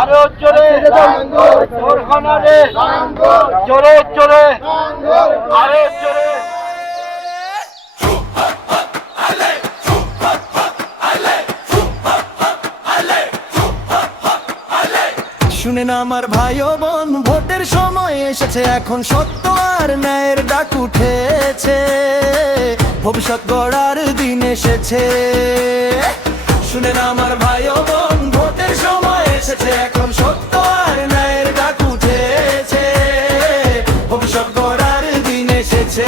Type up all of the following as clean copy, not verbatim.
আরো জোরে জোরে জোরে আরো জোরে। শুনেন আমার ভাই ও বোন, ভোটের সময় এসেছে, এখন সত্য আর ন্যায়ের ডাক উঠেছে, ভবিষ্যৎ গড়ার দিন এসেছে। শুনেন আমার ভাই ও বোন, ভোটের সময় এসেছে, এখন সত্য আর ন্যায়ের ডাক উঠেছে, ভবিষ্যৎ গড়ার দিন এসেছে।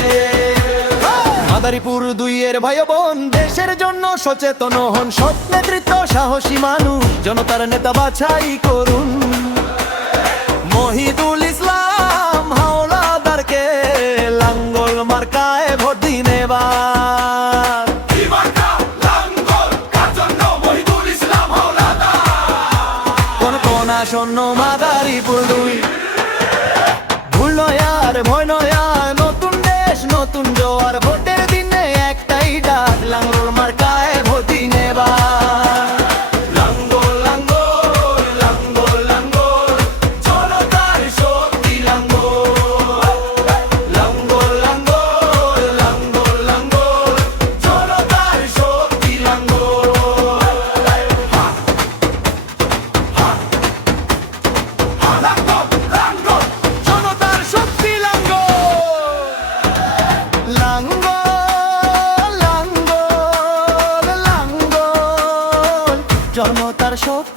মাদারীপুর 2-এর ভাই বোন, দেশের জন্য সচেতন হন, সৎ নেতৃত্ব সাহসী মানুষ, জনতার নেতা বাছাই করুন। মহিদুল ইসলাম হাওলাদারকে লাঙ্গল মার্কায় ভোট দিন এবার। কোন কোন আসন্ন মাদারীপুর 2, ভুল নয় আর ভয় নয় আর, নতুন দেশ নতুন জোয়ার, ভোটের দিনে একটাই ডাক, লাঙ্গল মার্কায় ভোট দিন এবার। লাঙ্গল লাঙ্গল লাঙ্গল লাঙ্গল, জনতার শক্তি লাঙ্গল। লাঙ্গল লাঙ্গল লাঙ্গল লাঙ্গল, জনতার শক্তি লাঙ্গল। জনতার শক্তি লাঙ্গল। লাঙ্গল লাঙ্গল লাঙ্গল, জনতার শক্তি।